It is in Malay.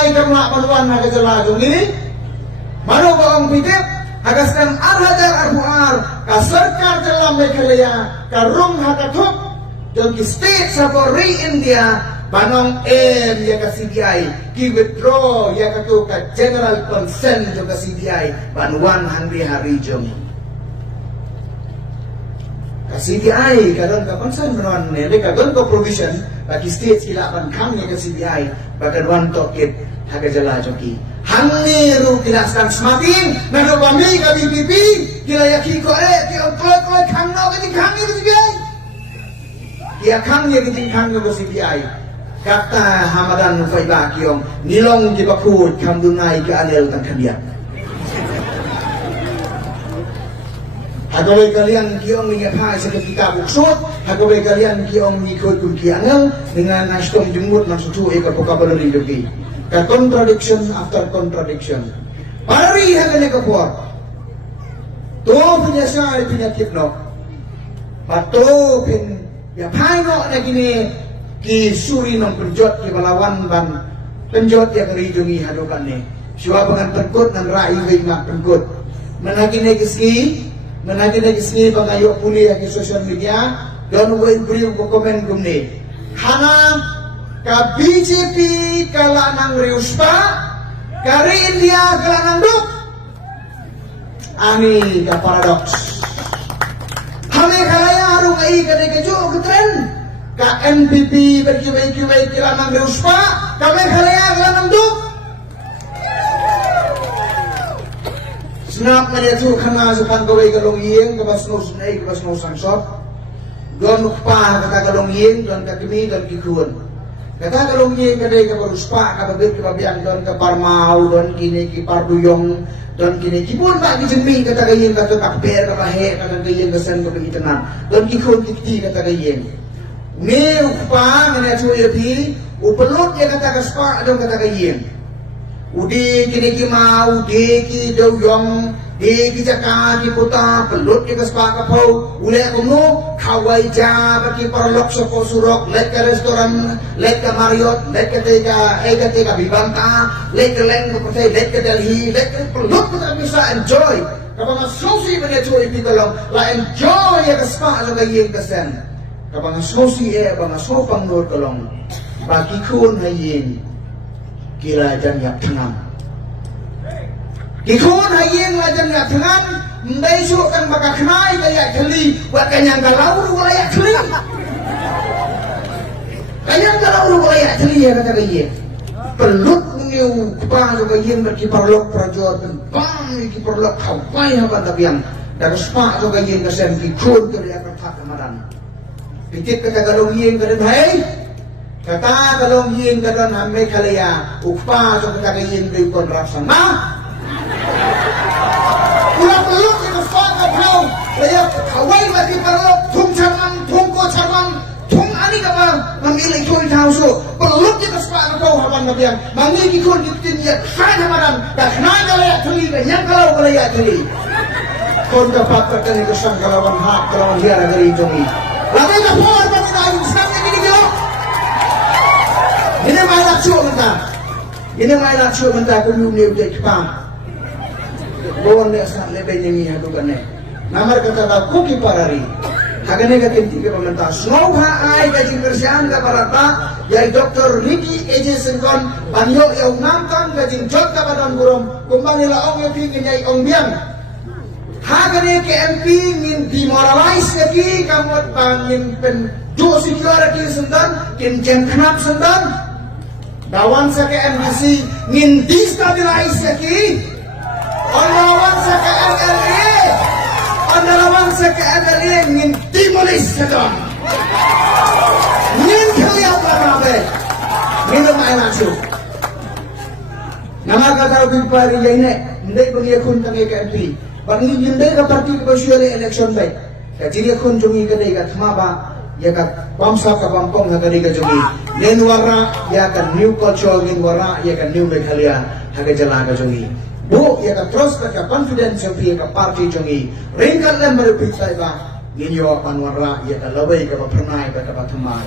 CBI kamla manuan haga jala jongi mano baong pitip hagaskan arhajar arbuar ka sarkar jala Meghalaya ka rung hakatuk jongi state sapori India banong ya ka CBI ki withdraw ya ka to ka general consent jo ka CBI banuan hari jongi ka CBI kadon ka consent banuan ne kadon ko provision bagi state sila akan kami ke CBI bahkan wanto kit haga jala joki hangi ru kilaskan sematin nado kami ke BPP kila yaki ko ki kloi kang no ke kami ke CBI ya kami ke kang no ke CBI kata Hamadan Faiba kiong nilong di bakut kam dunai ke anel tan kandia Hagawai kalian kiong ingat hai seketika buksud, hagawai kalian kiong ikut kunkiangan dengan nasdom jumut maksudku ikut vocabulary jogi. Ka contradiction after contradiction. Pari hagane kapur. To punya syai penyakit no. Pato pin ya paino na gini ki suri nong penjot ki balawan ban penjot yang rijungi hadukan ni. Siwa pangan pengkut nan rai mak pengkut. Menagine kiski menagi lagi sini pengayo puli lagi sosial media dan beri komen gumni hana ka BJP kalanang riuspa kari India kalanang duk ani ka paradoks hame kalaya aru kai kade kejo ketren ka NPP berkibai kalanang riuspa kame kalaya kalanang duk Snap na dito kana sa pangkaway kalongyeng kabasnos na kabasnos ang shop. Doon pa katagalongyeng doon kakimi doon kikun. Katagalongyeng kaday kabaruspa kababit kababiyang doon kaparmaw doon kini kiparduyong doon kini kipun ba gijinmi katagayin kato takper kabahe katagayin kasan kabagitanan. Doon kikun kikti katagayin. Ni ukpa na dito yapi upalot ya katagaspa doon katagayin. Udi kini kimau, di ki doyong, di ki jaka ki puta, pelut ki kaspa kapau, ule kumu, kawai ja, baki parlok sopo surok, let ke restoran, let ke Marriott, let ke tega Bibanta, let ke leng ke let ke Delhi, let ke pelut kita bisa enjoy. Kapag sosi benecoy pitolong, la enjoy ya kaspa sa gayeng kasen. Kapag sosi bang sopang nur kolong, baki kun hayin. Kira jan yak tengan. Kikun hayeng lajan yak tengan, mbesok kan bakal kenai kayak keli, buat kanyang galau lu kayak keli. Kanyang galau lu kayak keli ya kata kaya. Pelut ngiu bang juga yang berkiparlok prajurit dan bang kiparlok kawai haban tabiang. Dan sepak juga yang kesen kikun kerja kerja kemaran. Pikir kata galau yang keren hai. Kata kalau yin kadon hame kalaya ukpa so kata yin kay kon rapsana ulah peluk itu faka bro laya kawai mati perlok tung charman tung ko charman tung ani ka mamili ko itauso peluk itu faka bro haban nabiang mangi ki kon ditin ya kana maran ka kana kalaya tuli ka yang kalau kalaya tuli kon ka pakta kan ko sang kalawan hak kalawan hiara dari jongi lalu ka por pa ni ayu sang ni ni ini mai nak cuba mentah aku ni udah kepam. Bawa ni asal lebih nyanyi hadu kan ni. Namar kata aku kiparari. Hagane katin tiga pementah. Semua ai kaji kerjaan kaparata. Yai Dr. Ricky Ejeson kon banyo yang nangkang kaji jod kapadan burung. Kumbang nila ong yapi nyai ong biang. Hagane ke MP ngin demoralize lagi kamu bangin pen do security sendan kin jen knap sendan. Dawan sa ke MBC ngin destabilize lagi. Dawan sa ke MLA. Dawan sa ke MLA ngin demolish sedang. Ngin kaya parabe. Ngin mai masuk. Nama kata pari ini ndai bagi kun tangi ke MP. Bangi ndai ka parti ko syole election bay. Kajiri kun jungi ka dai ka thmaba ya ka pamsa ka pampong ha kadi ka jungi. Nen warna ya kan new culture nen warna ya kan new Meghalaya haga jala ka jungi. Bu ya ka trust ka confidence of ya ka party jungi. Ringkan len merepit sai ba ninyo panwarna ya ka labai ka pernai ka pathamai.